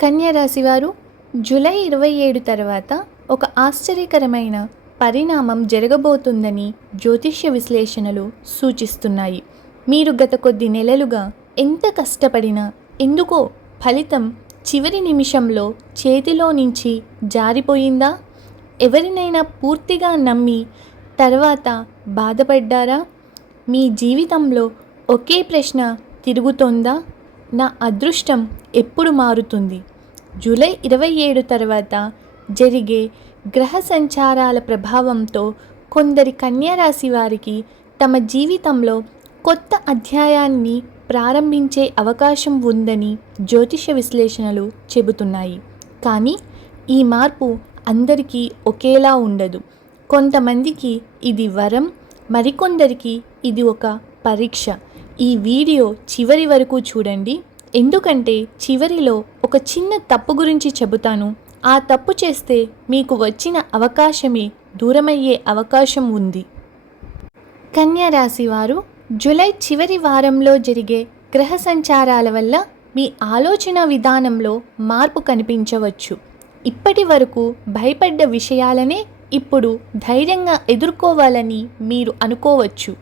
కన్యా రాశి వారు జూలై 27 తర్వాత ఒక ఆశ్చర్యకరమైన పరిణామం జరగబోతుందని జ్యోతిష్య విశ్లేషణలు సూచిస్తున్నాయి. మీరు గత కొద్ది నెలలుగా ఎంత కష్టపడినా ఎందుకో ఫలితం చివరి నిమిషంలో చేతిలో నుంచి జారిపోయిందా? ఎవరినైనా పూర్తిగా నమ్మి తర్వాత బాధపడ్డారా? మీ జీవితంలో ఒకే ప్రశ్న తిరుగుతోందా? నా అదృష్టం ఎప్పుడు మారుతుంది? జూలై 27 తర్వాత జరిగే గ్రహ సంచారాల ప్రభావంతో కొందరి కన్యా రాశి వారికి తమ జీవితంలో కొత్త అధ్యాయాన్ని ప్రారంభించే అవకాశం ఉందని జ్యోతిష విశ్లేషణలు చెబుతున్నాయి. కానీ ఈ మార్పు అందరికీ ఒకేలా ఉండదు. కొంతమందికి ఇది వరం, మరికొందరికి ఇది ఒక పరీక్ష. ఈ వీడియో చివరి వరకు చూడండి, ఎందుకంటే చివరిలో ఒక చిన్న తప్పు గురించి చెబుతాను. ఆ తప్పు చేస్తే మీకు వచ్చిన అవకాశమే దూరమయ్యే అవకాశం ఉంది. కన్యా రాశి వారు జూలై చివరి వారంలో జరిగే గ్రహ సంచారాల వల్ల మీ ఆలోచన విధానంలో మార్పు కనిపించవచ్చు. ఇప్పటి వరకు భయపడ్డ విషయాలనే ఇప్పుడు ధైర్యంగా ఎదుర్కోవాలని మీరు అనుకోవచ్చు.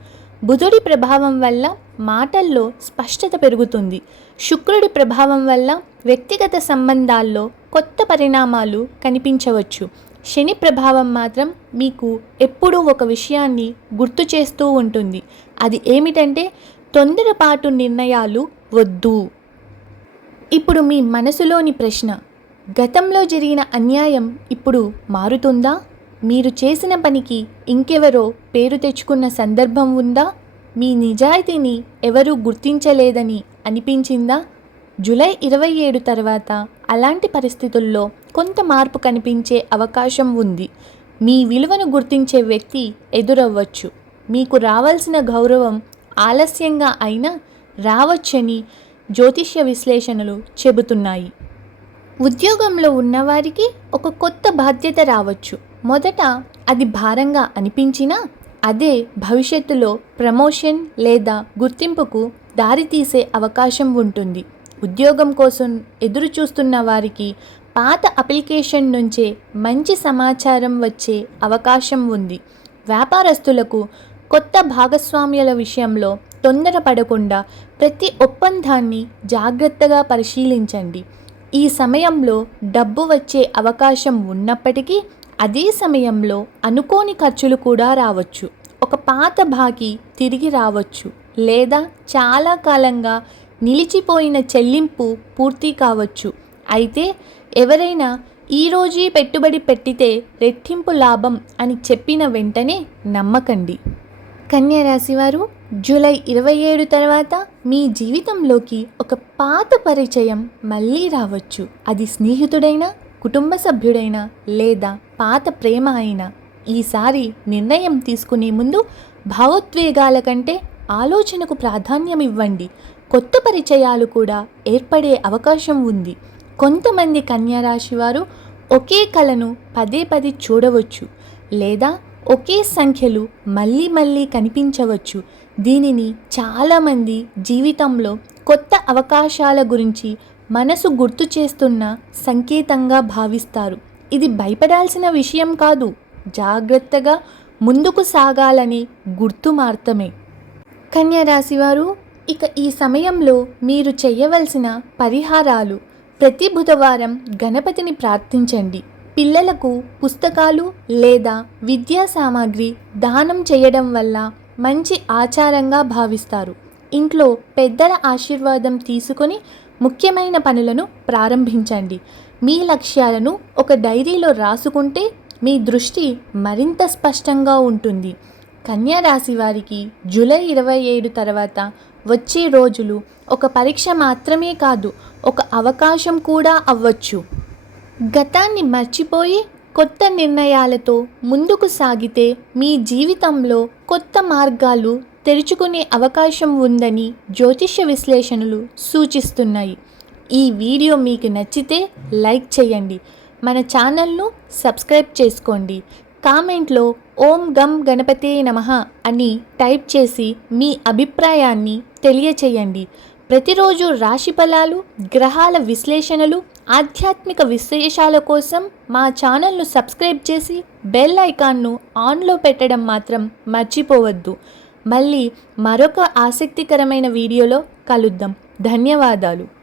బుధుడి ప్రభావం వల్ల మాటల్లో స్పష్టత పెరుగుతుంది. శుక్రుడి ప్రభావం వల్ల వ్యక్తిగత సంబంధాల్లో కొత్త పరిణామాలు కనిపించవచ్చు. శని ప్రభావం మాత్రం మీకు ఎప్పుడూ ఒక విషయాన్ని గుర్తు చేస్తూ ఉంటుంది. అది ఏమిటంటే తొందరపాటు నిర్ణయాలు వద్దు. ఇప్పుడు మీ మనసులోని ప్రశ్న, గతంలో జరిగిన అన్యాయం ఇప్పుడు మారుతుందా? మీరు చేసిన పనికి ఇంకెవరో పేరు తెచ్చుకున్న సందర్భం ఉందా? మీ నిజాయితీని ఎవరూ గుర్తించలేదని అనిపించిందా? జూలై 27 తర్వాత అలాంటి పరిస్థితుల్లో కొంత మార్పు కనిపించే అవకాశం ఉంది. మీ విలువను గుర్తించే వ్యక్తి ఎదురవ్వచ్చు. మీకు రావాల్సిన గౌరవం ఆలస్యంగా అయినా రావచ్చని జ్యోతిష్య విశ్లేషణలు చెబుతున్నాయి. ఉద్యోగంలో ఉన్నవారికి ఒక కొత్త బాధ్యత రావచ్చు. మొదట అది భారంగా అనిపించినా అదే భవిష్యత్తులో ప్రమోషన్ లేదా గుర్తింపుకు దారితీసే అవకాశం ఉంటుంది. ఉద్యోగం కోసం ఎదురు చూస్తున్న వారికి పాత అప్లికేషన్ నుంచే మంచి సమాచారం వచ్చే అవకాశం ఉంది. వ్యాపారస్తులకు కొత్త భాగస్వామ్యాల విషయంలో తొందరపడకుండా ప్రతి ఒప్పందాన్ని జాగ్రత్తగా పరిశీలించండి. ఈ సమయంలో డబ్బు వచ్చే అవకాశం ఉన్నప్పటికీ అదే సమయంలో అనుకోని ఖర్చులు కూడా రావచ్చు. ఒక పాత బాకీ తిరిగి రావచ్చు, లేదా చాలా కాలంగా నిలిచిపోయిన చెల్లింపు పూర్తి కావచ్చు. అయితే ఎవరైనా ఈరోజే పెట్టుబడి పెట్టితే రెట్టింపు లాభం అని చెప్పిన వెంటనే నమ్మకండి. కన్యా రాశి వారు జూలై 27 తర్వాత మీ జీవితంలోకి ఒక పాత పరిచయం మళ్ళీ రావచ్చు. అది స్నేహితుడైనా, కుటుంబ సభ్యుడైనా లేదా పాత ప్రేమ అయినా. ఈసారి నిర్ణయం తీసుకునే ముందు భావోద్వేగాల కంటే ఆలోచనకు ప్రాధాన్యం ఇవ్వండి. కొత్త పరిచయాలు కూడా ఏర్పడే అవకాశం ఉంది. కొంతమంది కన్యా రాశి వారు ఒకే కళను పదే పదే చూడవచ్చు, లేదా ఒకే సంఖ్యలు మళ్ళీ మళ్ళీ కనిపించవచ్చు. దీనిని చాలామంది జీవితంలో కొత్త అవకాశాల గురించి మనసు గుర్తు చేస్తున్న సంకేతంగా భావిస్తారు. ఇది భయపడాల్సిన విషయం కాదు, జాగ్రత్తగా ముందుకు సాగాలని గుర్తు మాత్రమే. కన్యా రాశివారు ఇక ఈ సమయంలో మీరు చేయవలసిన పరిహారాలు: ప్రతి బుధవారం గణపతిని ప్రార్థించండి. పిల్లలకు పుస్తకాలు లేదా విద్యా సామాగ్రి దానం చేయడం వల్ల మంచి ఆచారంగా భావిస్తారు. ఇంట్లో పెద్దల ఆశీర్వాదం తీసుకొని ముఖ్యమైన పనులను ప్రారంభించండి. మీ లక్ష్యాలను ఒక డైరీలో రాసుకుంటే మీ దృష్టి మరింత స్పష్టంగా ఉంటుంది. కన్యా రాశి వారికి జూలై 27 తర్వాత వచ్చే రోజులు ఒక పరీక్ష మాత్రమే కాదు, ఒక అవకాశం కూడా అవ్వచ్చు. గతాన్ని మర్చిపోయి కొత్త నిర్ణయాలతో ముందుకు సాగితే మీ జీవితంలో కొత్త మార్గాలు తెరుచుకునే అవకాశం ఉందని జ్యోతిష్య విశ్లేషణలు సూచిస్తున్నాయి. ఈ వీడియో మీకు నచ్చితే లైక్ చేయండి, మన ఛానల్ను సబ్స్క్రైబ్ చేసుకోండి. కామెంట్లో ఓం గం గణపతే నమః అని టైప్ చేసి మీ అభిప్రాయాన్ని తెలియచేయండి. ప్రతిరోజు రాశి ఫలాలు, గ్రహాల విశ్లేషణలు, ఆధ్యాత్మిక విశేషాల కోసం మా ఛానల్ను సబ్స్క్రైబ్ చేసి బెల్ ఐకాన్ను ఆన్లో పెట్టడం మాత్రం మర్చిపోవద్దు. మళ్ళీ మరొక ఆసక్తికరమైన వీడియోలో కలుద్దాం. ధన్యవాదాలు.